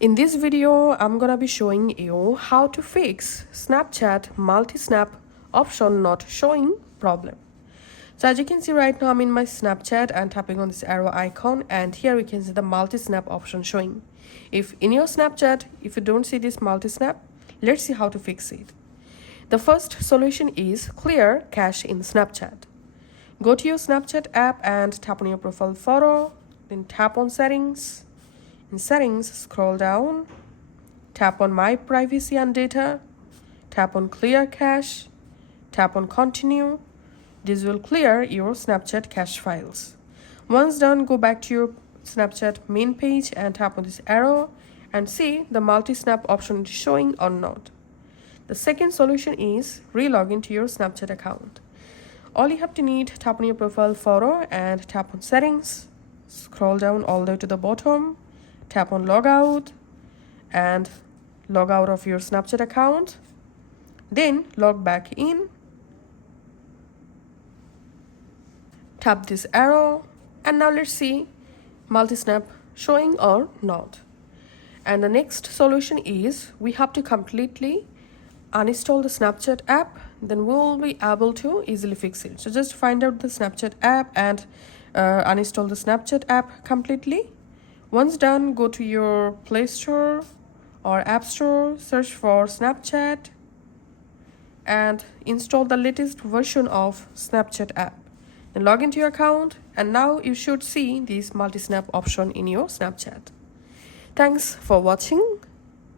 In this video, I'm gonna be showing you how to fix Snapchat multi-snap option not showing problem. So as you can see right now, I'm in my Snapchat and tapping on this arrow icon, and here we can see the multi-snap option showing. If in your Snapchat, if you don't see this multi-snap, let's see how to fix it. The first solution is clear cache in Snapchat. Go to your Snapchat app and tap on your profile photo, then tap on settings. In settings, scroll down, tap on my privacy and data, tap on clear cache, tap on continue. This will clear your Snapchat cache files. Once done, go back to your Snapchat main page and tap on this arrow and see the multi-snap option is showing or not. The second solution is re-log into your Snapchat account. All you have to need, tap on your profile photo and tap on settings, scroll down all the way to the bottom, tap on logout and log out of your Snapchat account, then log back in, tap this arrow, and now let's see multi-snap showing or not. And the next solution is we have to completely uninstall the Snapchat app, then we'll be able to easily fix it. So just find out the Snapchat app and uninstall the Snapchat app completely. Once done, go to your Play Store or App Store, search for Snapchat and install the latest version of Snapchat app. Then log into your account, and now you should see this multi-snap option in your Snapchat. Thanks for watching.